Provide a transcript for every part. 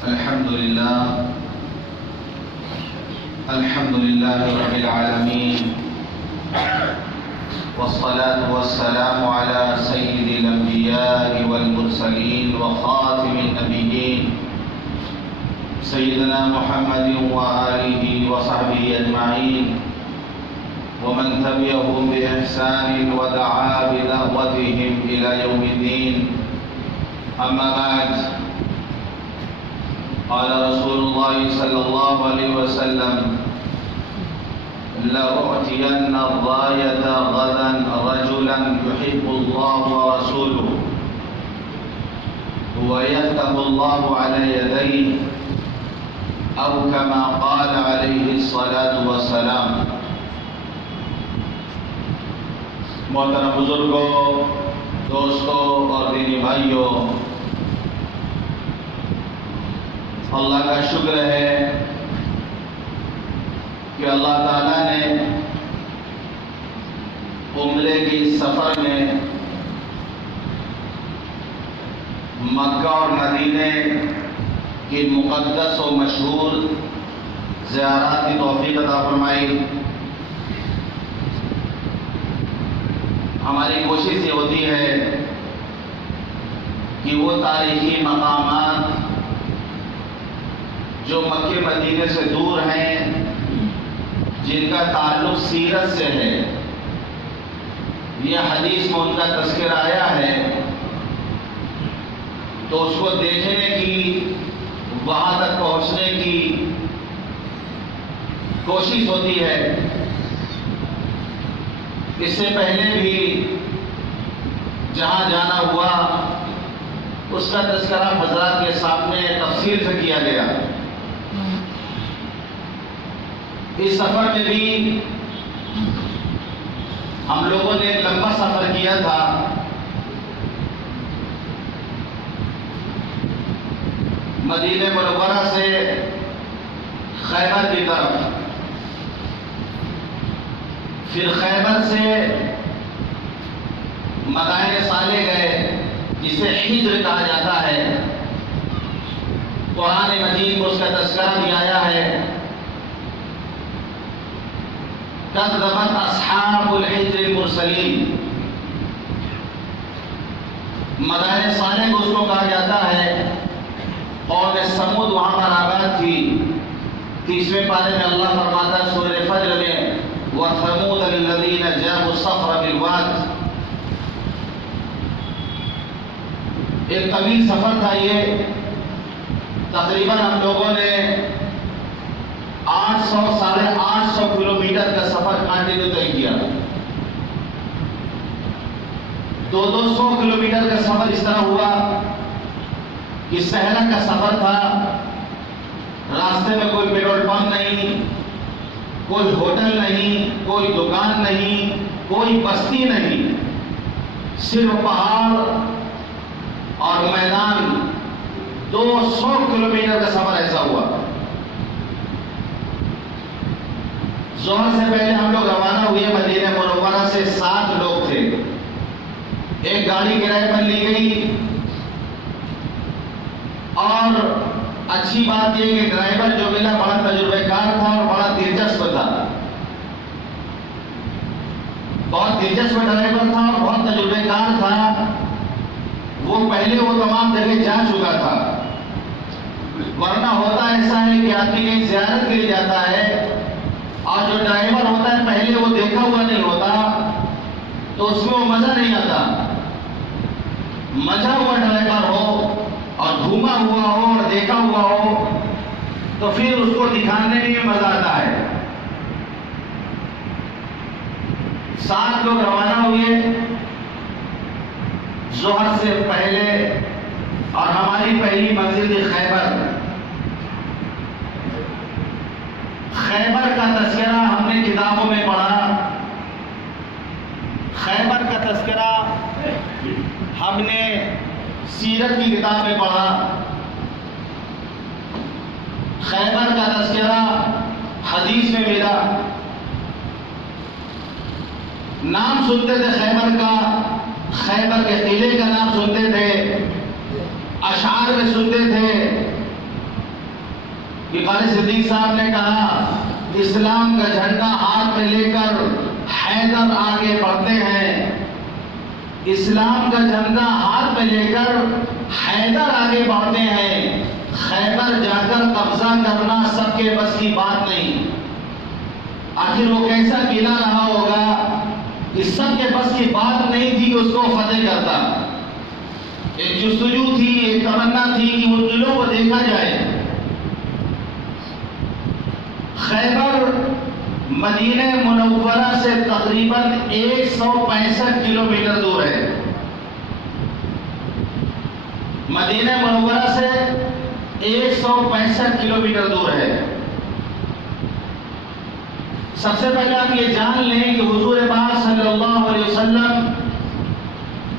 الحمد لله رب العالمين، والصلاة والسلام على سيد الأنبياء والمرسلين وخاتم النبيين سيدنا محمد وآله وصحبه أجمعين، ومن تبعهم بإحسان ودعا بدعوتهم إلى يوم الدين. أما بعد، قال رسول الله صلى الله عليه وسلم: لأعطين الراية غدا رجلا يحب الله ورسوله ويفتح الله على يديه، أو كما قال عليه الصلاة والسلام. محترم بزرگوں، دوستوں اور دینی بھائیوں، اللہ کا شکر ہے کہ اللہ تعالیٰ نے عمرے کی سفر میں مکہ اور مدینے کی مقدس و مشہور زیارات کی توفیق عطا فرمائی. ہماری کوشش یہ ہوتی ہے کہ وہ تاریخی مقامات جو مکہ مدینے سے دور ہیں، جن کا تعلق سیرت سے ہے، یہ حدیث میں ان کا تذکرہ آیا ہے، تو اس کو دیکھنے کی، وہاں تک پہنچنے کی کوشش ہوتی ہے. اس سے پہلے بھی جہاں جانا ہوا اس کا تذکرہ حضرات کے سامنے تفصیل سے کیا گیا. اس سفر میں بھی ہم لوگوں نے ایک لمبا سفر کیا تھا. مدینہ منورہ سے خیبر کی طرف، پھر خیبر سے مدائن صالح گئے، جسے حجر کہا جاتا ہے. قرآن مجید میں اس کا تذکرہ بھی آیا ہے: کذبت اصحاب الحجر المرسلین. مدائن صالح کو اس کو کہا جاتا ہے. قوم سمود وہاں پر آباد تھی. 30ویں پارے میں اللہ فرماتا ہے سورہ فجر میں: وَثَمُودَ الَّذِينَ جَابُوا الصَّخْرَ بِالْوَادِ. ایک طویل سفر تھا یہ. تقریباً ہم لوگوں نے 800-850 کلومیٹر کا سفر کانٹے کو طے کیا. 200 کلومیٹر کا سفر اس طرح ہوا کہ صحرا کا سفر تھا. راستے میں کوئی پیٹرول پمپ نہیں، کوئی ہوٹل نہیں، کوئی دکان نہیں، کوئی بستی نہیں، صرف پہاڑ اور میدان. 200 کلومیٹر کا سفر ایسا ہوا. ظہر سے پہلے ہم لوگ روانہ ہوئے. مدینہ منورہ سے 7 لوگ تھے. ایک گاڑی کرائے پر لی گئی، اور اچھی بات یہ کہ ڈرائیور جو ملا بڑا تجربہ کار تھا اور بڑا دلچسپ تھا. بہت دلچسپ ڈرائیور تھا اور بہت تجربہ کار تھا. وہ پہلے وہ تمام جگہ جا چکا تھا. ورنہ ہوتا ایسا ہے کہ آدمی کہیں زیارت کے لیے جاتا ہے اور جو ڈرائیور ہوتا ہے پہلے وہ دیکھا ہوا نہیں ہوتا، تو اس میں وہ مزہ نہیں آتا. مزہ ہوا ڈرائیور ہو اور گھوما ہوا ہو اور دیکھا ہوا ہو تو پھر اس کو دکھانے میں مزہ آتا ہے. 7 لوگ روانہ ہوئے ظہر سے پہلے، اور ہماری پہلی منزل تھی خیبر. خیبر کا تذکرہ ہم نے کتابوں میں پڑھا. خیبر کا تذکرہ ہم نے سیرت کی کتاب میں پڑھا. خیبر کا تذکرہ حدیث میں ملا. نام سنتے تھے خیبر کا، خیبر کے قلعے کا نام سنتے تھے، اشعار میں سنتے تھے کہ قاری صدیق صاحب نے کہا اسلام کا جھنڈا ہاتھ میں لے کر حیدر آگے بڑھتے ہیں، اسلام کا جھنڈا ہاتھ میں لے کر حیدر آگے بڑھتے ہیں، خیبر جا کر قبضہ کرنا سب کے بس کی بات نہیں۔ آخر وہ کیسا قلعہ رہا ہوگا کہ سب کے بس کی بات نہیں تھی کہ اس کو فتح کرتا۔ ایک جستجو تھی، ایک تمنا تھی کہ ان قلعوں کو دیکھا جائے۔ خیبر مدینہ منورہ سے تقریباً 165 کلومیٹر دور ہے۔ مدینہ منورہ سے 165 کلومیٹر دور ہے۔ سب سے پہلے آپ یہ جان لیں کہ حضور پاک صلی اللہ علیہ وسلم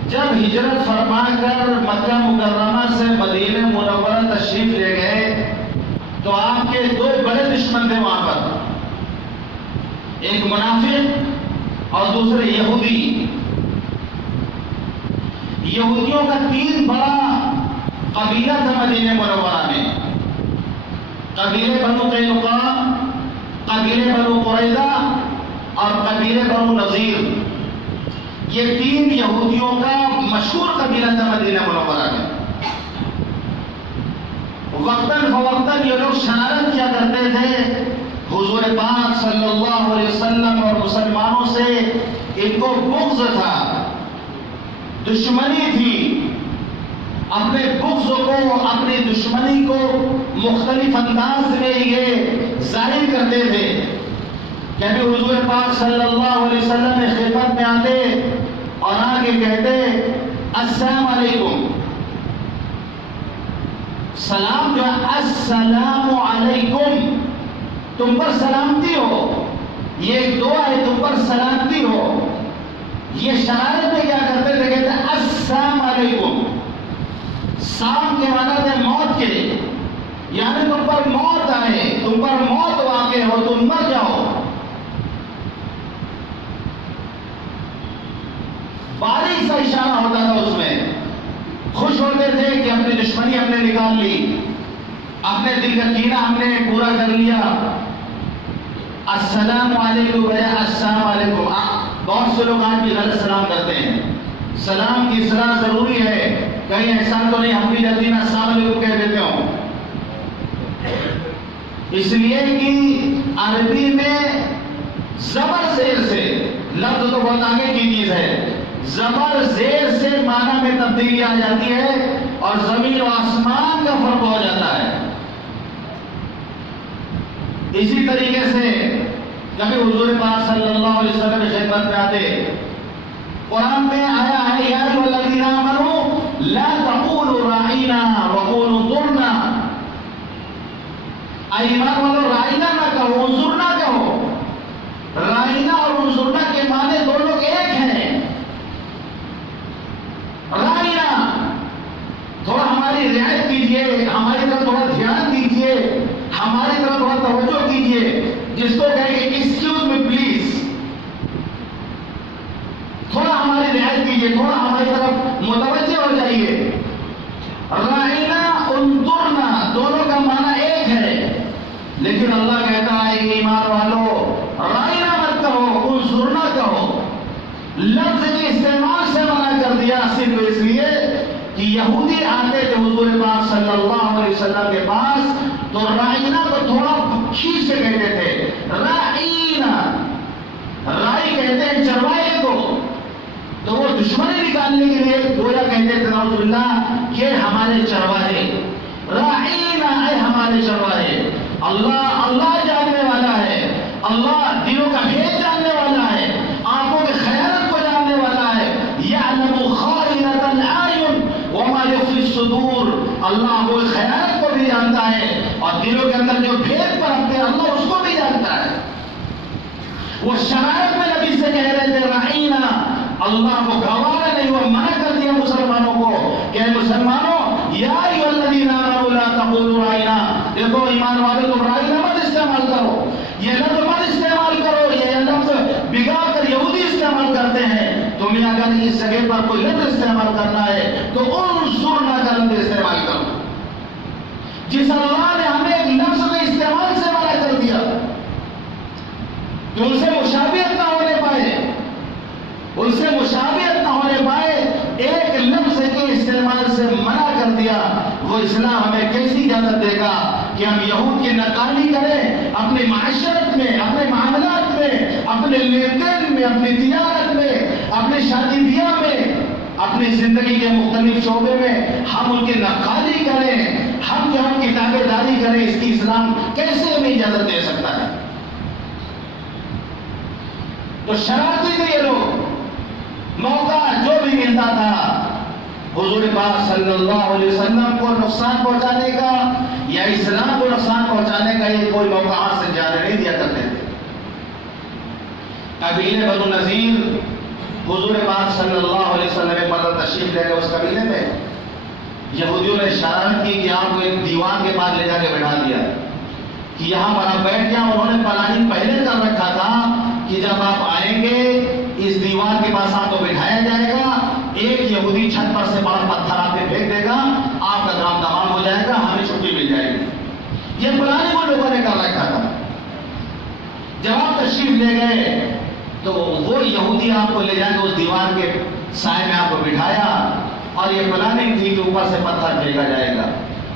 جب ہجرت فرما کر مکہ مکرمہ سے مدینہ منورہ تشریف لے گئے تو آپ کے دو بڑے دشمن تھے وہاں پر، ایک منافق اور دوسرے یہودی۔ یہودیوں کا 3 بڑا قبیلہ تھا مدینہ منورہ میں، قبیلے بنو قینقاع، قبیلے بنو قریظہ اور قبیلے بنو نذیر۔ یہ 3 یہودیوں کا مشہور قبیلہ تھا مدینہ منورہ میں۔ وقتاً فوقتاً یہ لوگ شرارت کیا کرتے تھے، حضور پاک صلی اللہ علیہ وسلم اور مسلمانوں سے ان کو بغض تھا، دشمنی تھی۔ اپنے بغض کو، اپنی دشمنی کو مختلف انداز میں یہ ظاہر کرتے تھے۔ کبھی حضور پاک صلی اللہ علیہ وسلم نے خدمت میں آتے اور آگے کہتے السلام علیکم، سلام جو ہے السلام علیکم، تم پر سلامتی ہو، یہ ایک دعا ہے تم پر سلامتی ہو۔ یہ شرارت میں کیا کرتے تھے، کہتے السلام علیکم، سام کے معنی ہے موت کے، یعنی تم پر موت آئے، تم پر موت واقع ہو، تم مر جاؤ۔ باریک سا اشارہ ہوتا تھا اس میں، خوش ہوتے تھے کہ اپنی دشمنی ہم نے نکال لی، اپنے دل کا کینہ ہم نے پورا کر لیا۔ السلام علیکم بجائے السلام علیکم۔ بہت سے لوگ آج بھی غلط سلام کرتے ہیں۔ سلام کی اصلاح ضروری ہے، کہیں ایسا تو نہیں ہم بھی جلدی نہ السلام علیکم کہہ دیتے ہوں، اس لیے کہ عربی میں زبر زیر سے، لفظ تو بہت آگے کی چیز ہے، زبر زیر سے معنی میں تبدیلی آ جاتی ہے اور زمین و آسمان کا فرق ہو جاتا ہے۔ اسی طریقے سے کبھی حضور پاک صلی اللہ علیہ وسلم کی خدمت میں آتے، قرآن میں آیا ہے یا ایھا الذین آمنوا لا تقولوا راعینا وقولوا انظرنا، اے ایمان والو راعینا نہ کہو، انظرنا کہو۔ راعینا اور انظرنا کے معنی دونوں ایک ہیں۔ راعینا تھوڑا ہماری رعایت کیجئے، ہماری طرف تھوڑا دھیان دیجئے، ہماری طرف تھوڑا توجہ کیجئے، جس کو کہیں گے ایکسکیوز می پلیز، تھوڑا ہماری رعایت کیجئے، تھوڑا ہماری طرف متوجہ ہو جائیے۔ راعینا انظرنا دونوں کا معنی ایک ہے، لیکن اللہ کہتا ہے کہ ایمان والو راعینا مت کہو، انظرنا کہو۔ لفظ کے استعمال سے منع کر دیا صرف اس لیے کہ یہودی آتے تھے حضور پاک صلی اللہ علیہ وسلم کے پاس تو راعینا کو تھوڑا کھینچ سے کہتے تھے، راعینا، رائی کہتے ہیں چروائے کو، تو وہ دشمنی نکالنے کے لیے گویا کہتے تھے نعوذ باللہ کہ ہمارے چرواہے، راعینا اے ہمارے چرواہے۔ اللہ جاننے والا ہے، اللہ دلوں کا بھید جاننے والا ہے، آنکھوں کے خیانت کو جاننے والا ہے، یعلم خائنۃ الاعین وما یخفی الصدور، اللہ وہ خیانت کو بھی جانتا ہے اور دلوں کے اندر جو بھید پرکھتے ہیں اللہ اس کو بھی جانتا ہے۔ وہ شرائط میں نبی سے کہہ رہے تھے راعینا، اللہ کو گوارا نہیں ہوا، منع کر دیا مسلمانوں کو کہ اے مسلمانوں یا ایھا الذین آمنوا لا تقولوا راعینا، دیکھو ایمان والے تم راعینا مت استعمال کرو، یہ لفظ مت استعمال کرو، یہ لفظ بگاڑ کر یہودی استعمال کرتے ہیں، تمہیں اگر اس جگہ پر کوئی لفظ استعمال کرنا ہے تو انظرنا کا لفظ استعمال کرو۔ جس اللہ نے ہمیں ایک لفظ کا کہ ان سے مشابہت نہ ہونے پائے، ان سے مشابہت نہ ہونے پائے، ایک لفظ کے استعمال سے منع کر دیا، وہ اسلام ہمیں کیسی اجازت دے گا کہ ہم یہود کی نقالی کریں اپنی معاشرت میں، اپنے معاملات میں، اپنے لین دین میں، اپنی تجارت میں، اپنی شادی بیاہ میں، اپنی زندگی کے مختلف شعبے میں ہم ان کی نقالی کریں، ہم جہاں کتابیں داری کریں، اس کی اسلام کیسے ہمیں اجازت دے سکتا ہے؟ تو شرارتی تھے یہ لوگ، موقع جو بھی ملتا تھا حضور پاک صلی اللہ علیہ وسلم کو نقصان پہنچانے کا یا اسلام کو نقصان پہنچانے کا یہ کوئی موقع ہاتھ سے جانے نہیں دیا کرتے تھے۔ قبیلے بنو نذیر حضور پاک صلی اللہ علیہ وسلم ایک مرتبہ تشریف لے گئے اس قبیلے میں، یہودیوں نے شرارت کی کہ آپ کو ایک دیوان کے پاس لے جا کے بٹھا دیا کہ یہاں پر آپ بیٹھ جائیں۔ انہوں نے پلاننگ پہلے کر رکھا تھا کہ جب آپ آئیں گے اس دیوار کے پاس آپ کو بٹھایا جائے گا، ایک یہودی چھت پر سے بڑا پتھر آپ پہ پھینک دے گا، آپ کا کام تمام ہو جائے گا، ہمیں چھٹی مل جائے گی۔ یہ پلاننگ وہ لوگوں نے کر رکھا تھا۔ جب آپ تشریف لے گئے تو وہ یہودی آپ کو لے جا کے اس دیوار کے سائے میں آپ کو بٹھایا، اور یہ پلاننگ تھی کہ اوپر سے پتھر پھینکا جائے گا،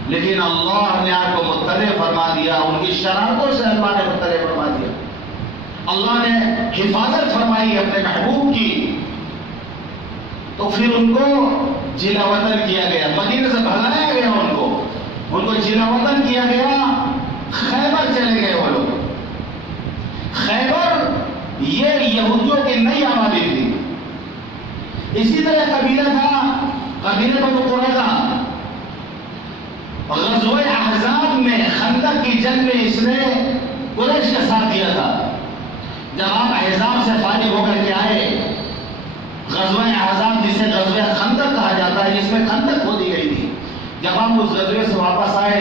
لیکن اللہ نے آپ کو مطلع فرما دیا، ان کی شرارتوں سے اللہ نے مطلع فرما دیا، اللہ نے حفاظت فرمائی اپنے محبوب کی۔ تو پھر ان کو جلا وطن کیا گیا، مدینے سے بھگایا گیا، ان کو جلا وطن کیا گیا، خیبر چلے گئے وہ لوگ۔ خیبر یہ یہودیوں کی نئی آبادی تھی۔ اسی طرح قبیلہ تھا قبیلہ بنو قریظہ، غزوہ احزاب میں خندق کی جنگ میں اس نے قریش کا ساتھ دیا تھا۔ جب آپ احزاب سے فارغ ہو کر کے آئے، غزوہ احزاب جسے غزوہ خندق کہا جاتا ہے، جس میں خندق کھودی گئی تھی، جب آپ اس غزوے سے واپس آئے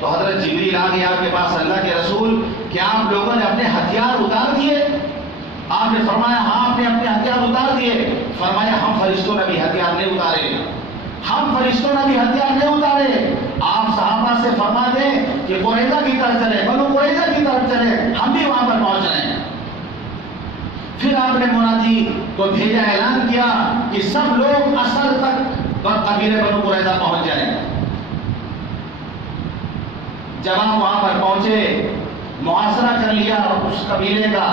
تو حضرت جبریل آ گئے آپ کے پاس، اللہ کے رسول کیا آپ لوگوں نے اپنے ہتھیار اتار دیے؟ آپ نے فرمایا ہاں ہم نے اپنے ہتھیار اتار دیے۔ فرمایا ہم فرشتوں نے بھی ہتھیار نہیں اتارے، ہم فرشتوں نے بھی ہتھیار نہیں اتارے۔ آپ صحابہ سے فرما دیں کہ قریظہ کی طرف چلے، بنو قریظہ کی طرف چلے، ہم بھی وہاں پر پہنچ رہے ہیں۔ پھر آپ نے منادی کو بھیجا، اعلان کیا کہ سب لوگ اثر تک قبیلے بنو قریظہ پہنچ جائیں۔ جب آپ وہاں پر پہنچے، محاصرہ کر لیا اس قبیلے کا،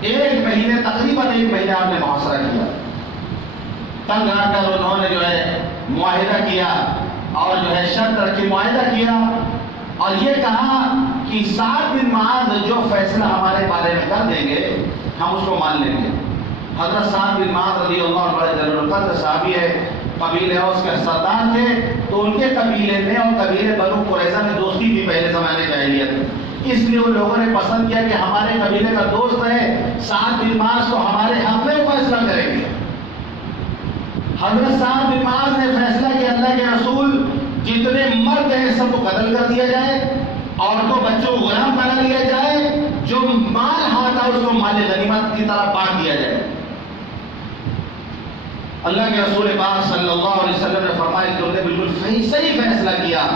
ایک مہینے تقریباً ایک مہینے آپ نے محاصرہ کیا، تنگ آ کر انہوں نے جو ہے معاہدہ کیا اور جو ہے شرط رکھی، معاہدہ کیا اور یہ کہا کہ سعد بن معاذ جو فیصلہ ہمارے بارے میں کر دیں گے ہم اس کو مان لیں گے۔ حضرت سعد بن معاذ رضی اللہ عنہ بڑے جلیل القدر صحابی ہے، قبیلے اوس کے سردار تھے، تو ان کے قبیلے میں اور قبیلے بنو قریظہ میں دوستی تھی پہلے زمانے جاہلیت، اس لیے ان لوگوں نے پسند کیا کہ ہمارے قبیلے کا دوست ہے سعد بن معاذ، تو ہمارے حق میں فیصلہ کریں گے۔ حضرت سعد بن معاذ نے فیصلہ کیا اللہ کے رسول جتنے مرد ہیں سب کو قتل کر دیا جائے، عورتوں بچوں کو غلام بنا لیا جائے، جو مال ہاتھ آئے اس کو مال غنیمت کی طرح بانٹ دیا جائے۔ اللہ کے رسول پاک صلی اللہ علیہ وسلم نے فرمایا کہ انہوں نے بالکل صحیح فیصلہ کیا۔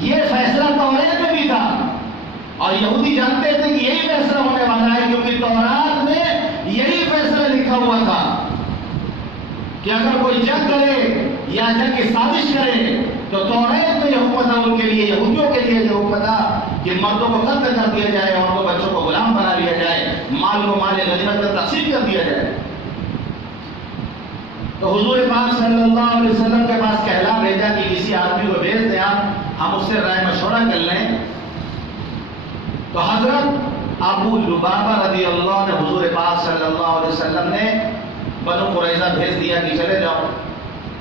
یہ فیصلہ توریت میں بھی تھا اور یہودی جانتے تھے کہ یہی فیصلہ ہونے والا ہے، کیونکہ تورات میں یہی فیصلہ لکھا ہوا تھا کہ اگر کوئی جنگ کرے یا جنگ کی سازش کرے تو توریت میں یہ حکم تھا ان کے لیے، یہودیوں کے لیے یہ حکم تھا کہ مردوں کو قتل کر دیا جائے اور بچوں کو غلام بنا لیا جائے، مال کو مال غنیمت میں تقسیم کر دیا جائے۔ تو حضور پاک صلی اللہ علیہ وسلم کے پاس کہلا بھیجا کہ کسی آدمی کو بھیج دیں آپ، ہم اس سے رائے مشورہ کر لیں۔ تو حضرت ابو لبابہ رضی اللہ عنہ حضور پاک صلی اللہ علیہ وسلم نے بنو قریظہ بھیج دیا کہ چلے جاؤ۔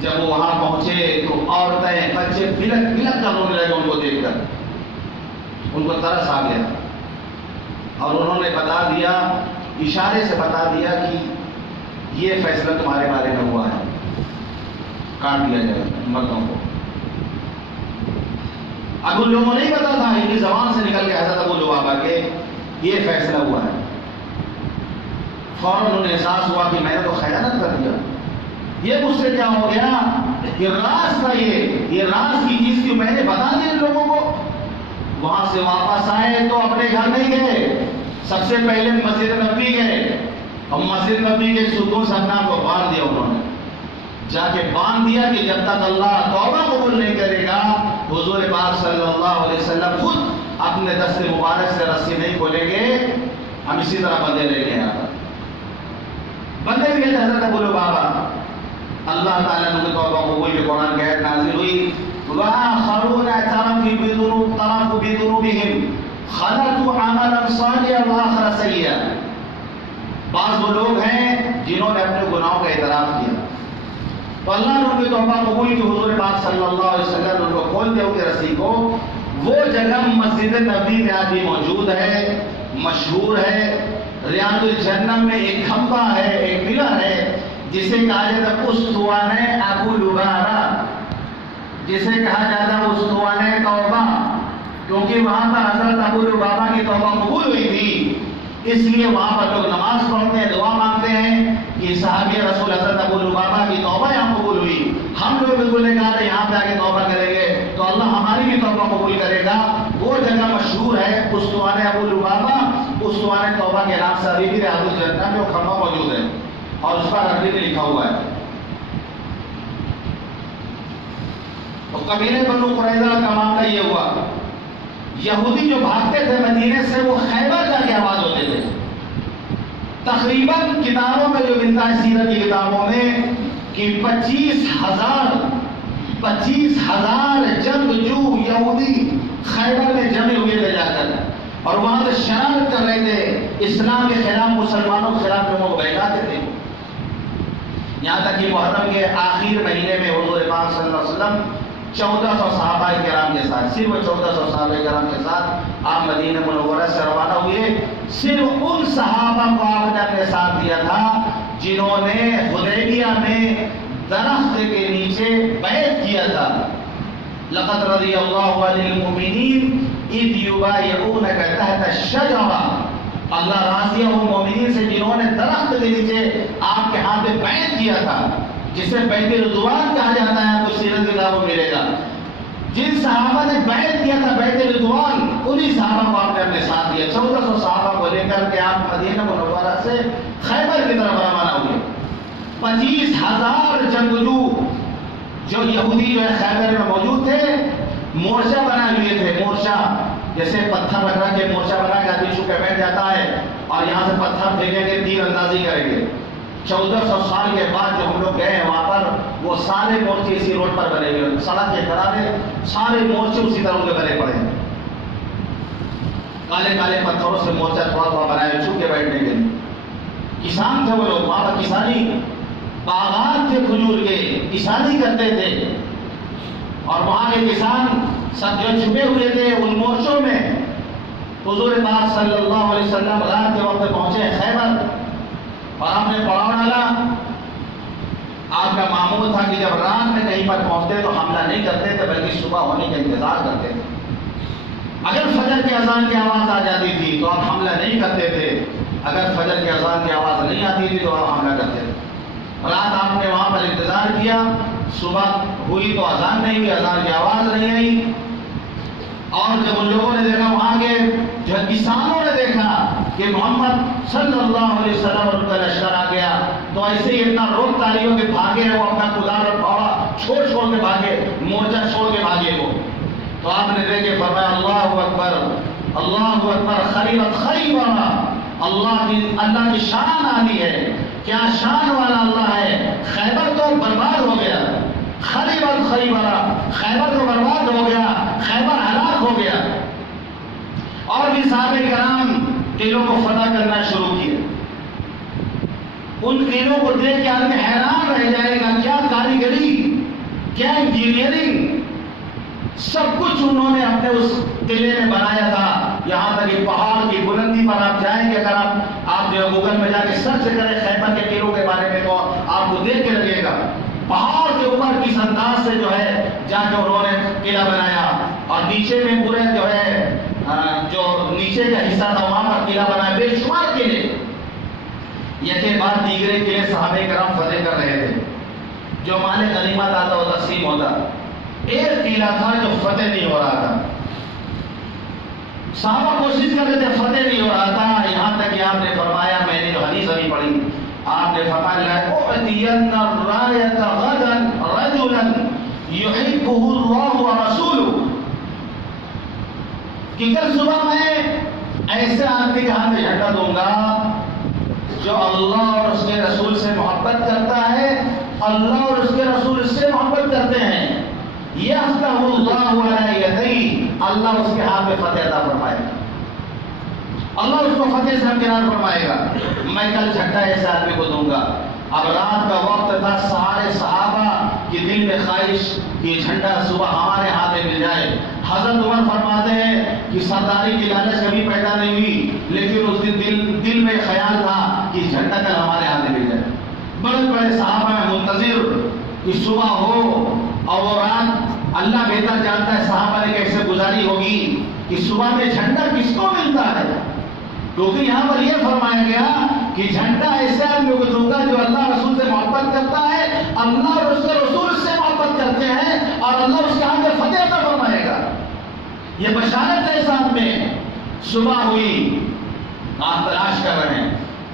جب وہ وہاں پہنچے تو عورتیں بچے بلک بلک کر رونے لگے ان کو دیکھ کر، ان کو ترس آ گیا اور انہوں نے بتا دیا، اشارے سے بتا دیا کہ یہ فیصلہ تمہارے بارے میں ہوا ہے، کاٹ دیا جائے مردوں کو۔ اب ان لوگوں کو نہیں پتا تھا، ان کی زبان سے نکل کے حضرت ابو لبابہ کے یہ فیصلہ ہوا ہے۔ فوراً انہیں احساس ہوا کہ میں نے تو خیانت کر دیا، یہ مجھ سے کیا ہو گیا، یہ راز تھا، یہ راز کی چیز تھی، میں نے بتا دی ان لوگوں کو۔ وہاں سے واپس آئے تو اپنے گھر نہیں گئے، سب سے پہلے مسجد نبوی گئے اور مسجد نبوی کے ستون سے اپنا کو باندھ دیا انہوں نے، جا کے باندھ دیا کہ جب تک اللہ توبہ قبول نہیں کرے گا حضور پاک صلی اللہ علیہ وسلم خود اپنے دست مبارک سے رسی نہیں کھولیں گے، ہم اسی طرح بندے لے کے آتا بندے بھی کہتے حضرت ابو لبابہ اللہ تعالیٰ نے توبہ قبول کی قرآن کی آیت نازل ہوئی وآخرون اعترفوا بذنوبهم خلطوا عملا صالحا وآخر سیئا، بعض وہ لوگ ہیں جنہوں نے اپنے گناہوں کا اعتراف کیا تو اللہ نے ان کی توبہ قبول کی، حضور پاک صلی اللہ علیہ وسلم نے ان کو کھول دیا ان کی رسی کو۔ وہ جگہ مسجد نبوی میں آج بھی موجود ہے، مشہور ہے، ریاض الجنہ میں ایک کھمبا ہے، ایک پلر ہے جسے کہا جاتا ہے استوانہ ابو لبابہ، جسے کہا جاتا ہے استوانہ توبہ، کیونکہ وہاں پر حضرت ابو لبابہ کی توبہ قبول ہوئی تھی، اس لیے وہاں پر لوگ نماز پڑھتے ہیں، دعا مانگتے ہیں کہ صحابی رسول حضرت ابو لبابہ کی توبہ یہاں قبول ہوئی، ہم لوگ بھی گنہگار ہیں یہاں پہ آ کے توبہ کریں گے تو اللہ ہماری بھی توبہ قبول کرے گا۔ وہ جگہ مشہور ہے استوانہ ابو لبابہ، استوانہ توبہ کے نام سے ابھی بھی ریاض الجنہ میں وہ کھمبا موجود ہے اور اس پر عربی میں لکھا ہوا ہے۔ تو قبیلہ بنو قریظہ کا معاملہ یہ ہوا، یہودی جو بھاگتے تھے مدینے سے وہ خیبر جا کے آباد ہوتے تھے۔ تقریباً کتابوں میں جو ملتا ہے سیرت کی کتابوں میں کہ 25,000 جنگجو یہودی خیبر میں جمع ہوئے تھے جا کر، اور وہاں سے شرارت کر رہے تھے، اسلام کے خلاف، مسلمانوں کے خلاف لوگوں کو بہکاتے تھے، یہاں تک کہ محرم کے آخر مہینے میں حضور پاک صلی اللہ علیہ وسلم 1400 صحابہ کرام کے ساتھ، صرف 1400 صحابہ کرام کے ساتھ آپ مدینہ منورہ سے روانہ ہوئے۔ صرف ان صحابہ کو آپ نے اپنے ساتھ دیا تھا جنہوں نے حدیبیہ میں درخت کے نیچے بیعت کیا تھا۔ لقد رضی اللہ عن المؤمنین اذ یبایعونک تحت الشجرہ، اللہ راضی ہے ان مومنین سے جنہوں نے درخت کے نیچے آپ کے ہاتھ میں بیعت کیا تھا، جسے بیعت رضوان کہا جاتا ہے، آپ کو سیرت کتابوں میں ملے گا۔ جن صحابہ نے بیعت کیا تھا بیعت رضوان، انہی صحابہ کو آپ نے اپنے ساتھ دیا۔ 1400 صحابہ کو لے کر کے آپ مدینہ منورہ سے خیبر کی طرف روانہ ہوئے۔ 25,000 جنگجو جو یہودی جو ہے خیبر میں موجود تھے، مورچہ بنا لیے تھے، مورچہ جیسے پتھر رکھ کے مورچہ بنا کے آدمی چھو کے بیٹھ جاتا ہے اور یہاں سے پتھر پھینکیں گے، تیر اندازی کریں گے۔ 1400 سال کے بعد جو ہم لوگ گئے ہیں وہاں پر وہ سارے مورچے اسی روڈ پر بنے ہوئے، سڑک کے کنارے سارے مورچے اسی طرح کے بنے پڑے ہیں، کالے کالے پتھروں سے مورچہ تھوڑا تھوڑا بنائے چھو کے بیٹھنے کے لیے۔ کسان تھے وہ لوگ، وہاں پر کسانی، باغات تھے کھجور کے، کسانی کرتے تھے، اور وہاں کے کسان سب جو چھپے ہوئے تھے ان مورچوں میں۔ حضور پاک صلی اللہ علیہ وسلم رات کے وقت پہنچے خیبر اور آپ نے پڑاؤ ڈالا۔ آپ کا معمول تھا کہ جب رات میں کہیں پر پہنچتے تو حملہ نہیں کرتے تھے بلکہ صبح ہونے کا انتظار کرتے تھے۔ اگر فجر کی اذان کی آواز آ جاتی تھی تو آپ حملہ نہیں کرتے تھے، اگر فجر کی اذان کی آواز نہیں آتی تھی تو آپ حملہ کرتے تھے۔ رات آپ نے وہاں پر انتظار کیا، صبح ہوئی تو اذان نہیں ہوئی، اذان کی آواز نہیں آئی، اور جب ان لوگوں نے دیکھا وہاں کے جو کسانوں نے دیکھا کہ محمد صلی اللہ علیہ وسلم اور ان کا لشکر آ گیا تو ایسے ہی اتنا روک تاریوں کے بھاگے، وہ اپنا کدال اور پھاوڑا چھوڑ کے بھاگے، مورچہ چھوڑ کے بھاگے وہ۔ تو آپ نے دیکھے فرمایا اللہ اکبر، اللہ اکبر، خریبت خیبر، اللہ کی شان عالی ہے، کیا شان والا اللہ ہے۔ خیبر تو برباد ہو گیا، خریبت خیبر، خیبر تو برباد ہو گیا، خیبر ہلاک ہو گیا۔ اور بھی صحابہ کرام قلعوں کو فتح کرنا شروع کیے۔ ان قلعوں کو دیکھ کے آدمی حیران رہ جائے گا، کیا کاریگری، کیا انجینئرنگ، سب کچھ انہوں نے اپنے اس قلعے میں بنایا تھا۔ یہاں تک کہ پہاڑ کی بلندی پر آپ جائیں گے، اگر آپ جو گوگل میں جا کے سرچ کریں خیبر کے قلعوں کے بارے میں تو آپ کو دیکھ کے لگے گا پہاڑ کے اوپر کس انداز سے جو ہے جا کے انہوں نے قلعہ بنایا، اور نیچے میں پورے جو ہے جو نیچے کا حصہ تھا وہاں پر قلعہ بنایا، بے شمار قلعے، یکے بعد دیگرے قلعے صحابہ کرام فتح کر رہے تھے۔ جو مال غنیمت آتا وہ تقسیم ہوتا، ایک قلعہ تھا جو فتح نہیں ہو رہا تھا۔ صحابہ کوشش کر رہے تھے، فتح نہیں ہو رہا تھا۔ یہاں لَيَأْتِيَنَّ الرَّايَةَ غَدًا رَجُلًا يُحِبُّهُ اللَّهُ وَرَسُولُهُ، کہ کل صبح میں ایسے آدمی کے ہاتھ میں جھنڈا دوں گا جو اللہ اور اس کے رسول سے محبت کرتا ہے، اللہ اور اس کے رسول اس سے محبت کرتے ہیں۔ یفتح اللہ علی یدیہ، اللہ اس کے ہاتھ میں فتح عطا فرمائے گا، اللہ اس کو فتح سے ہمکنار فرمائے گا۔ میں کل جھنڈا ایسے آدمی کو دوں گا۔ اب رات کا وقت تھا، سارے صحابہ کی دل میں خواہش کہ جھنڈا صبح ہمارے ہاتھ میں مل جائے۔ حضرت عمر فرماتے ہیں کہ سرداری کی لالچ کبھی پیدا نہیں ہوئی، لیکن اس دل میں خیال تھا کہ جھنڈا کل ہمارے ہاتھ میں مل جائے۔ بڑے بڑے صحابہ میں منتظر کہ صبح ہو، اور وہ رات اللہ بہتر جانتا ہے صحابہ نے کیسے گزاری ہوگی کہ صبح میں جھنڈا کس کو ملتا ہے، کیونکہ یہاں پر یہ فرمایا گیا کہ جھنڈا ایسے آدمیوں کو دوں گا جو اللہ رسول سے محبت کرتا ہے، اللہ اور اس کے رسول سے محبت کرتے ہیں، اور اللہ اس کے ہاتھ میں فتح عطا فرمائے گا۔ یہ بشارت ہے ساتھ میں۔ صبح ہوئی، آپ تلاش کر رہے ہیں،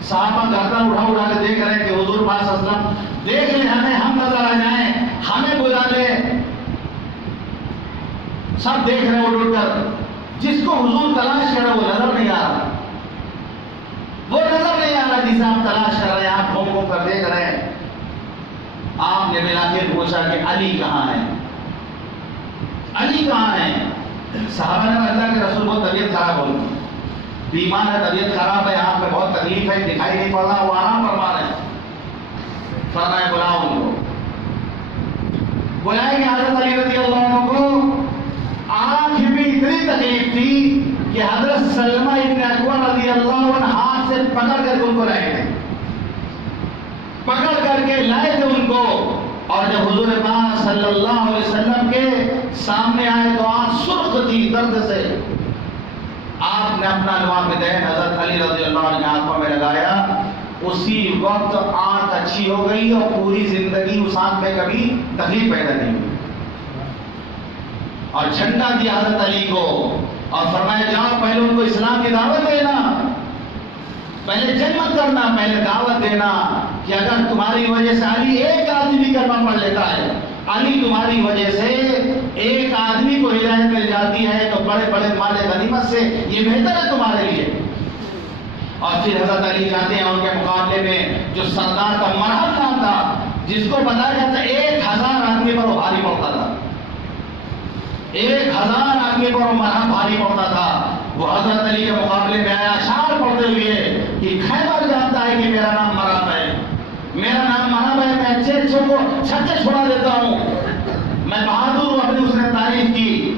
صحابہ گردن اٹھا کے دیکھ رہے ہیں کہ حضور پاک صلی اللہ علیہ وسلم دیکھ لیں ہمیں، ہم نظر آ جائیں، ہمیں بلا لے۔ سب دیکھ رہے ہیں اٹھ کر، جس کو حضور تلاش کر رہے وہ نظر نہیں آ رہا، وہ نظر نہیں آ رہا جسے آپ تلاش کر رہے ہیں، آپ گھوم گھوم کر دیکھ رہے ہیں۔ آپ نے ملا کے پوچھا کہ علی کہاں ہے، علی کہاں ہے؟ صحابہ نے اللہ کے رسول کو طبیعت خراب ہو گئی، بیمار ہے، طبیعت خراب ہے، آپ میں بہت تکلیف ہے، دکھائی نہیں پڑ رہا، وہ آرام فرما رہے ہیں۔ فرمایا بلاؤ ان کو، بلائیں گے حضرت علی رضی اللہ عنہ کو۔ آنکھ میں اتنی تکلیف تھی کہ حضرت سلمہ ابن اکوع رضی اللہ عنہ ہاتھ سے پکڑ کر کے ان کو لائے تھے، پکڑ کر کے لائے تھے ان کو۔ اور جب حضور پاک صلی اللہ علیہ وسلم کے سامنے آئے تو آنکھ سرخ تھی درد سے۔ آپ نے اپنا نواب دین حضرت علی رضی اللہ عنہ کی آنکھوں میں لگایا، اسی وقت آنکھ اچھی ہو گئی اور پوری زندگی اس آنکھ میں کبھی تکلیف پیدا نہیں ہوئی۔ اور جھنڈا دیا حضرت علی کو اور فرمایا جاؤ پہلے ان کو اسلام کی دعوت دینا، پہلے جنگ مت کرنا، پہلے دعوت دینا کہ اگر تمہاری وجہ سے علی ایک آدمی بھی کلمہ پڑھ لیتا ہے، علی تمہاری وجہ سے ایک آدمی کو ہدایت مل جاتی ہے تو بڑے بڑے مال غنیمت سے یہ بہتر ہے تمہارے لیے۔ اور پھر حضرت علی جاتے ہیں ان کے مقابلے میں جو سردار کا مرہم نام تھا، جس کو بتایا جاتا ہے 1000 آدمی پر وہ بھاری پڑتا تھا، 1000 آدمی پر وہ مرہم بھاری پڑتا تھا۔ وہ حضرت علی کے مقابلے میں آیا اشعار پڑھتے ہوئے کہ خیبر جانتا ہے کہ میرا نام مرہم ہے، میرا نام مرہم ہے، میں اچھے اچھوں کو چھکے چھڑا دیتا ہوں، میں بہادر ہوں، اپنی اس نے تعریف کی۔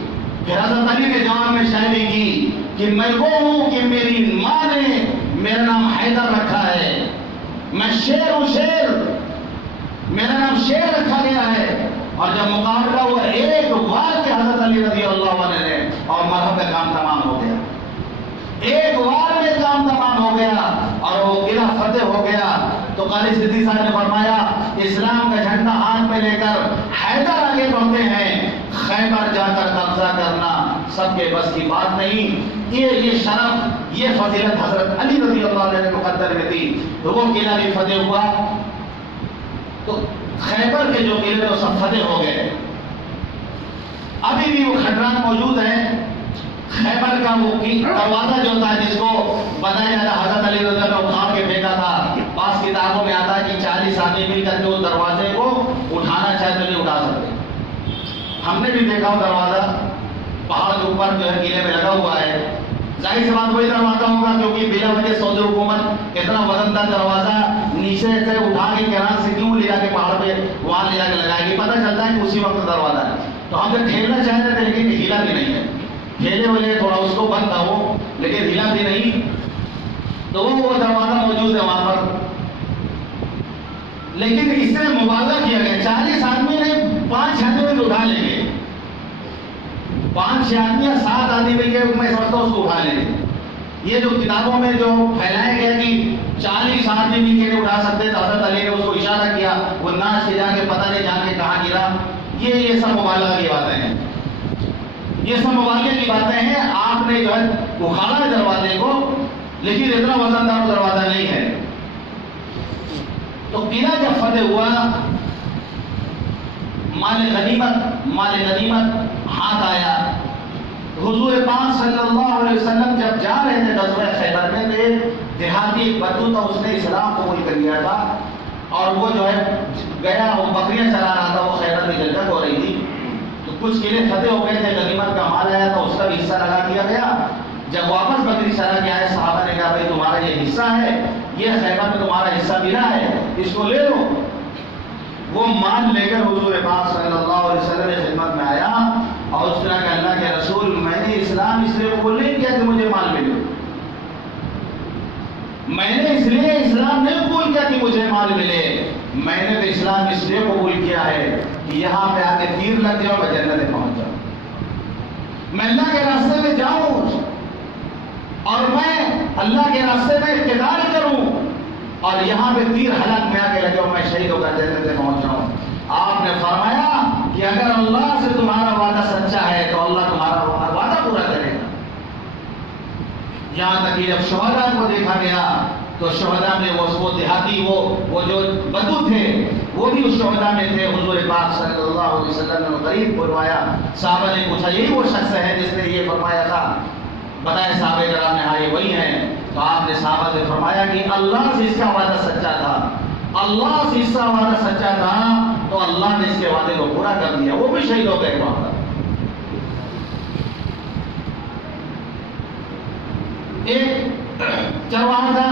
پھر حضرت علی نے جواب میں شاعری کی کہ میں وہ ہوں کہ میری ماں نے میرا نام حیدر رکھا ہے، میں شیر ہوں، شیر، میرا نام شیر رکھا گیا ہے۔ اور جب مقابلہ ہوا ایک وار کے حضرت علی رضی اللہ عنہ نے، اور مرہم کا کام تمام ہو گیا، ایک وار میں کام تمام ہو گیا اور وہ قلعہ فتح ہو گیا۔ تو قاری صدیق صاحب نے فرمایا اسلام کا جھنڈا ہاتھ میں لے کر حیدر آگے بڑھتے ہیں، خیبر جا کر قبضہ کرنا سب کے بس کی بات نہیں۔ یہ شرف، یہ فضیلت حضرت علی رضی اللہ عنہ کے مقدر میں تھی، تو وہ قلعہ بھی فتح ہوا۔ تو خیبر کے جو قلعے تو سب فتح ہو گئے، ابھی بھی وہ کھنڈرات موجود ہیں۔ خیبر کا وہ دروازہ جو تھا جس کو بتایا جاتا حضرت علی رضی اللہ عنہ اٹھا کے پھینکا تھا، بعض کتابوں میں آتا ہے کہ 40 آدمی مل کر کے اس دروازے کو اٹھانا چاہے تو نہیں اٹھا سکتے۔ ہم نے بھی دیکھا وہ دروازہ پہاڑ کے اوپر جو ہے قلعے میں لگا ہوا ہے، ظاہر سی بات وہی دروازہ ہوگا کیونکہ بلا وجہ سعودی حکومت اتنا وزن دار دروازہ نیچے سے اٹھا کے کیران سے کیوں لے جا کے پہاڑ پہ وہاں لے جا کے لگائے گی، پتہ چلتا ہے کہ اسی وقت دروازہ ہے۔ تو ہم جب کھیلنا چاہ رہے تھے لیکن ہلا بھی نہیں ہے، کھیلے والے تھوڑا اس کو بند تھا وہ، لیکن ہلا بھی نہیں، تو وہ دروازہ موجود ہے وہاں پر۔ لیکن اس سے مبالغہ کیا گیا، 40 آدمی نہیں 5 آدمی کو اٹھا لیں گے، 5-6 آدمی یا 7 آدمی مل کے میں سمجھتا ہوں اس کو اٹھا لیں گے۔ یہ جو کتابوں میں جو پھیلایا گیا کہ 40 آدمی مل کے نہیں اٹھا سکتے، تو حضرت علی نے اس کو اشارہ کیا، وہ ناچ کے جا کے پتہ نہیں جا کے کہاں گرا، یہ سب مبالغہ کی باتیں ہیں، یہ سب مبالغے کی باتیں ہیں۔ آپ نے جو ہے اکھاڑا ہے دروازے کو، لیکن اتنا وزن دار دروازہ نہیں ہے۔ تو قلعہ جب فتح ہوا، مال غنیمت ہاتھ آیا، حضور پاک صلی اللہ علیہ وسلم جب جا رہے تھے غزوہ خیبر میں، دیہاتی ایک بدو تھا، اس نے اسلام قبول کر لیا تھا، اور وہ جو ہے گیا، وہ بکریاں چلا رہا تھا، وہ خیبر میں جنگ ہو رہی تھی، تو کچھ قلعے فتح ہو گئے تھے، غنیمت کا مال آیا تھا، اس کا بھی حصہ لگا دیا گیا۔ جب واپس بکری چلا کے آئے، صحابہ نے کہا بھائی تمہارا یہ حصہ ہے، یہ خیبر میں تمہارا حصہ ملا ہے، اس کو لے لو۔ وہ مال لے کر حضور پاک صلی اللہ علیہ وسلم کی خدمت میں آیا اور اس طرح کہ اللہ کے رسول، میں نے اسلام اس لیے قبول نہیں کیا کہ مجھے مال ملے، میں نے اس لیے اسلام نہیں قبول کیا کہ مجھے مال ملے، میں نے تو اسلام اس لیے قبول کیا ہے کہ یہاں پہ آ کے تیر لگ جاؤ، میں جنت میں پہنچ جاؤں، میں اللہ کے راستے میں جاؤں اور میں اللہ کے راستے میں اقتدار کروں، اور یہاں پہ تیر حلق میں آ کے لگے، میں شہید ہو کر جنت میں پہنچ جاؤں۔ آپ نے فرمایا کہ اگر اللہ سے تمہارا وعدہ سچا ہے تو اللہ تمہارا وعدہ پورا کرے گا۔ یہاں تک کہ جب شہداء کو دیکھا گیا تو شہداء میں وہ دیہاتی وہ جو بدو تھے وہ بھی اس شہداء میں تھے۔ حضور پاک صلی اللہ علیہ وسلم نے قریب بلوایا، صحابہ نے پوچھا یہی وہ شخص ہے جس نے یہ فرمایا تھا؟ بتائے صحابہ کرام نے ہاں یہ وہی ہیں۔ تو آپ نے صحابہ سے فرمایا کہ اللہ سے اس کا وعدہ سچا تھا، اللہ سے اس کا وعدہ سچا تھا تو اللہ نے اس کے وعدے کو پورا کر دیا، وہ بھی شہید ہو گئے وہاں پر۔ ایک چرواہا تھا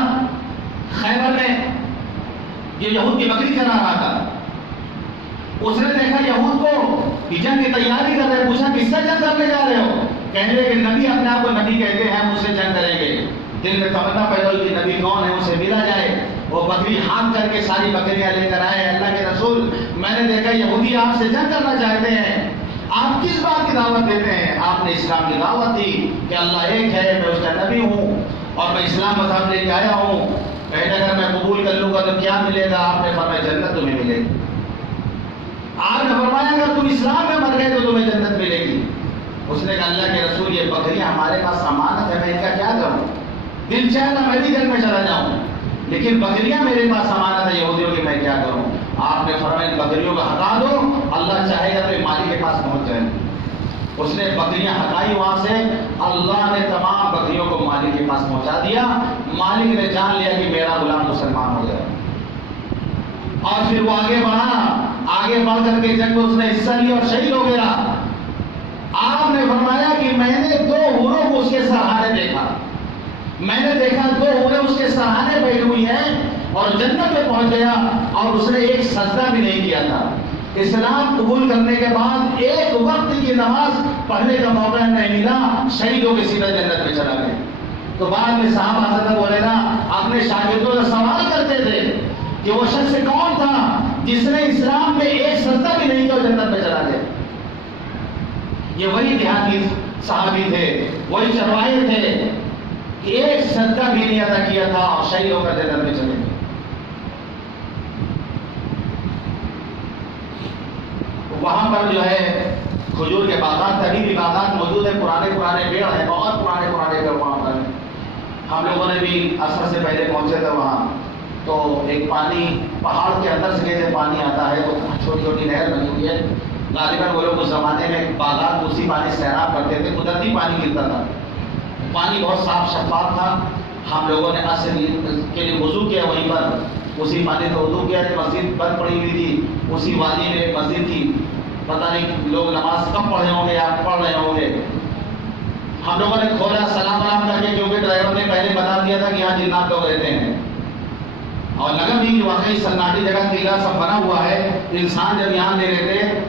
خیبر میں، یہ یہود کی بکری چرا رہا تھا، اس نے دیکھا یہود کو کہ جنگ کی تیاری کر رہے، پوچھا کس سے جنگ کرنے جا رہے ہو؟ کہنے لگے کہ نبی اپنے آپ کو نبی کہتے ہیں، ہم اس سے جنگ کریں گے۔ دل میں تمنا پیدا ہوئی کہ نبی کون ہے، اسے ملا جائے۔ وہ بکری ہانک کر کے ساری بکریاں لے کر آئے، اللہ کے رسول میں نے دیکھا یہودی آپ سے جنگ کرنا چاہتے ہیں، آپ کس بات کی دعوت دیتے ہیں؟ آپ نے اسلام کی دعوت دی کہ اللہ ایک ہے، میں اس کا نبی ہوں اور میں اسلام مذہب لے کے آیا ہوں، کہنے اگر میں قبول کر لوں گا تو کیا ملے گا؟ آپ نے فرمایا جنت تمہیں ملے گی۔ آپ نے فرمایا اگر تم اسلام میں مر گئے تو تمہیں جنت ملے گی۔ اس نے کہا اللہ کے رسول یہ بکریاں ہمارے پاس امانت ہے، میں ان کا کیا کروں؟ دل چاہتا میں بھی جنگ میں چلا جاؤں، لیکن بکریاں میرے پاس امانت ہے یہودیوں کی، میں کیا کروں؟ آپ نے فرمایا ان بکریوں کو ہٹا دو، اللہ چاہے گا تو مالک کے پاس پہنچ جائیں۔ اس نے بکریاں ہٹائی وہاں سے، اللہ نے تمام بکریوں کو مالک کے پاس پہنچا دیا۔ مالک نے جان لیا کہ میرا غلام مسلمان ہو گیا، اور پھر وہ آگے بڑھا، آگے بڑھ کر کے جنگ میں اس نے حصہ لیا اور شہید ہو گیا۔ آپ نے فرمایا کہ میں نے دو حوروں کو اس کے سرحانے دیکھا، میں نے دیکھا دو حوریں اس کے سرحانے بیٹھی ہوئی ہیں اور جنت میں پہنچ گیا، اور اس نے ایک سجدہ بھی نہیں کیا تھا۔ اسلام قبول کرنے کے بعد ایک وقت کی نماز پڑھنے کا موقع نہیں ملا، شہید ہو کے سیدھا جنت میں چلا گیا۔ تو بعد میں صحابہ حضرت بولے نا اپنے شاگردوں سے سوال کرتے تھے کہ وہ شخص کون تھا جس نے اسلام میں ایک سجدہ بھی نہیں کیا اور جنت میں چلا گیا؟ یہ وہی دیہاتی صحابی تھے، وہی چرواہے تھے کہ ایک سجدہ بھی نہیں ادا کیا تھا اور شہید ہو کر جنت میں چلے گئے۔ وہاں پر جو ہے کھجور کے باغات، ابھی بھی باغات موجود ہیں، پرانے پیڑ ہیں، بہت پرانے پیڑ وہاں پر۔ ہم لوگوں نے بھی عصر سے پہلے پہنچے تھے وہاں، تو ایک پانی پہاڑ کے اندر سے جیسے پانی آتا ہے، تو چھوٹی چھوٹی نہر بنی ہوئی ہے۔ غالباً وہ لوگ اس زمانے میں باغات اسی پانی سے سیراب کرتے تھے، قدرتی پانی گرتا تھا، پانی بہت صاف شفاف تھا۔ ہم لوگوں نے عصر کے لیے وضو کیا وہیں پر، اسی پانی سے وضو کیا۔ مسجد بند پڑی ہوئی تھی، اسی وادی میں ایک مسجد تھی، پتہ نہیں لوگ نماز کب پڑھے ہوں گے یا پڑھ رہے ہوں گے۔ ہم لوگوں نے کھولا سلام کر کے، کیونکہ ڈرائیور نے پہلے بتا دیا تھا کہ یہاں جنات لوگ رہتے ہیں، اور لگا بھی کہ واقعی سناٹی جگہ قلعہ سب بنا ہوا ہے، انسان جب یہاں نہیں رہتے۔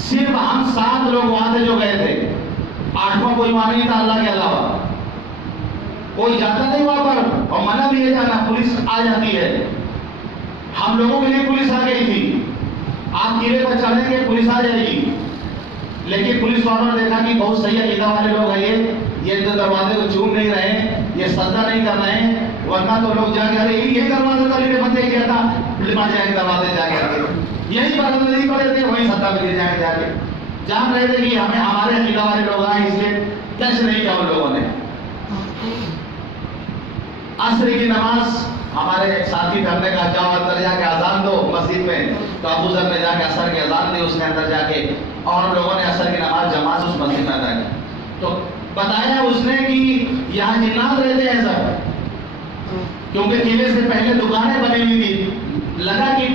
صرف ہم 7 لوگ وہاں سے جو گئے تھے، 8واں کوئی وہاں نہیں تھا اللہ کے علاوہ، کوئی جاتا نہیں وہاں پر، اور منع بھی ہے جانا، پولیس آ جاتی ہے۔ ہم لوگوں کے لیے پولیس آ گئی تھی، آپ قلعے پر چڑھیں گے پولیس آ جائے گی، لیکن پولیس والوں نے دیکھا کہ بہت صحیح عقیدہ والے لوگ ہیں، یہ تو دروازے کو چوم نہیں رہے، یہ سجدہ نہیں کر رہے ہیں، ورنہ تو لوگ جا کے یہی دروازہ تو نے بندے کیا تھا، جا کے دروازے جا کے یہی بات نہیں پڑے تھے، وہی سجدہ میں گر جائیں گے۔ جا کے جان رہے تھے کہ ہمارے عقیدہ والے لوگ آئے، اس لیے ٹچ نہیں کیا ان لوگوں نے۔ عصر کی نماز ہمارے ایک ساتھی تھے، ہم نے کہا جاؤ اندر جا کے اذان دو مسجد میں، تو ابو ذر نے جا کے عصر کی اذان دی اس نے اندر جا کے، اور ہم لوگوں نے عصر کی نماز جماعت اس مسجد میں ادا کی۔ تو بتایا اس نے کہ یہاں جنات رہتے ہیں سب، کیونکہ قلعے سے پہلے دکانیں بنی ہوئی تھی، لگا کہ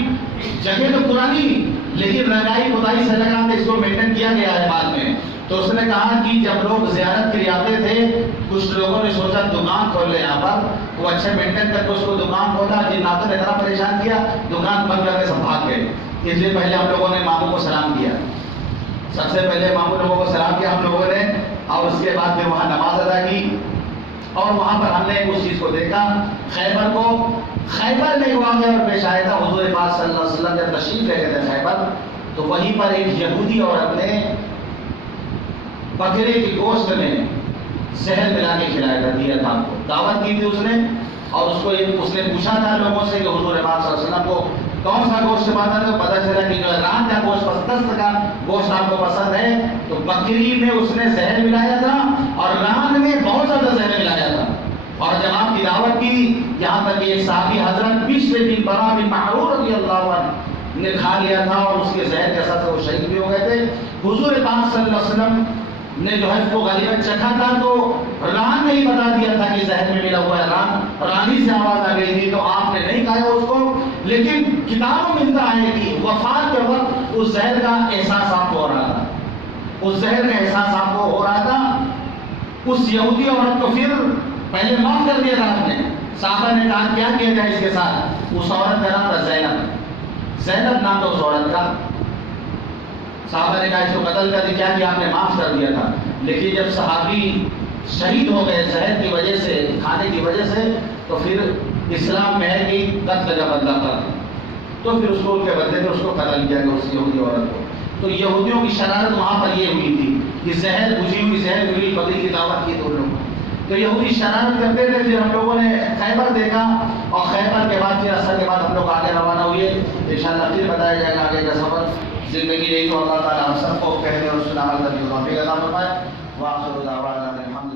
جگہ تو پرانی لیکن رنگائی کھدائی سے لگا کہ اس کو مینٹین کیا گیا ہے بعد میں۔ تو اس نے کہا کہ جب لوگ زیارت کے لیے آتے تھے کچھ لوگوں نے سوچا دکان کھول لے یہاں پر، وہ اچھے مینٹین کر کے اس کو دکان کھولا، جناتوں نے اتنا پریشان کیا دکان بند کر کے سب بھاگ گئے۔ اس لیے پہلے ہم لوگوں نے ماموں کو سلام کیا، سب سے پہلے ماموں لوگوں کو سلام کیا ہم لوگوں نے، اور اس کے بعد پھر وہاں نماز ادا کی، اور وہاں پر ہم نے اس چیز کو دیکھا خیبر کو۔ خیبر میں ایک واقعہ اور پیش آیا تھا، حضور پاک صلی اللہ علیہ وسلم جب تشریف لے گئے تھے خیبر، تو وہیں پر ایک یہودی عورت نے بکرے کے گوشت میں زہر ملا کے کھلایا تھا، دیا تھا، دعوت کی تھی اس نے، اور اس نے پوچھا تھا لوگوں سے کہ حضور پاک صلی اللہ علیہ وسلم کو کون سا گوشت پسند ہے، تو پتہ چلا کہ جو ران کا گوشت دست کا گوشت آپ کو پسند ہے، تو بکری میں اس نے زہر ملایا تھا اور ران میں بہت زیادہ زہر ملایا تھا۔ اور جب آپ کی دعوت کی، یہاں تک کہ ایک صحابی حضرت بشر بن برا بن معرور رضی اللہ عنہ نے کھا لیا تھا، اور اس کے زہر کے اثر سے وہ شہید بھی ہو گئے تھے۔ حضور پاک صلی اللہ علیہ وسلم نے جو ہے اس کو غالباً چکھا تھا، تو ران نے ہی بتا دیا تھا کہ زہر میں ملا ہوا ہے، رانی سے آواز آ گئی تھی، تو آپ نے نہیں کھایا اس کو، لیکن کتابوں میں ملتا ہے کہ وفات کے وقت اس زہر کا احساس آپ کو ہو رہا تھا، اس زہر کا احساس آپ کو ہو رہا تھا۔ اس یہودی عورت کو پھر پہلے معاف کر دیا تھا آپ نے، صحابہ نے کہا کیا کیا جائے اس کے ساتھ، اس عورت کا نام تھا زینب، زینب نام تھا اس عورت کا، صحابہ نے کہا اس کو قتل کر دیا، کیا آپ نے معاف کر دیا تھا، لیکن جب صحابی شہید ہو گئے زہر کی وجہ سے، کھانے کی وجہ سے، تو پھر اسلام میں ہے کہ قتل کا بدلہ کر، تو پھر اس کو ان کے بدلے میں اس کو قتل کیا گیا اس یہودی عورت کو۔ تو یہودیوں کی شرارت وہاں پر یہ ہوئی تھی کہ زہر بجھی ہوئی زہر ملی، بکری کی دعوت کی تو لوگ، تو یہودی شرارت کرتے تھے۔ پھر ہم لوگوں نے خیبر دیکھا، اور خیبر کے بعد پھر عصر کے بعد ہم لوگ آگے روانہ ہوئے، انشاءاللہ پھر بتایا جائے گا آگے کا سفر زندگی رہی تو اللہ تعالیٰ ہم سب کو کہنے اور سنا عمل کرنے کی توفیق عطا فرمائے۔ وآخر دعوانا الحمد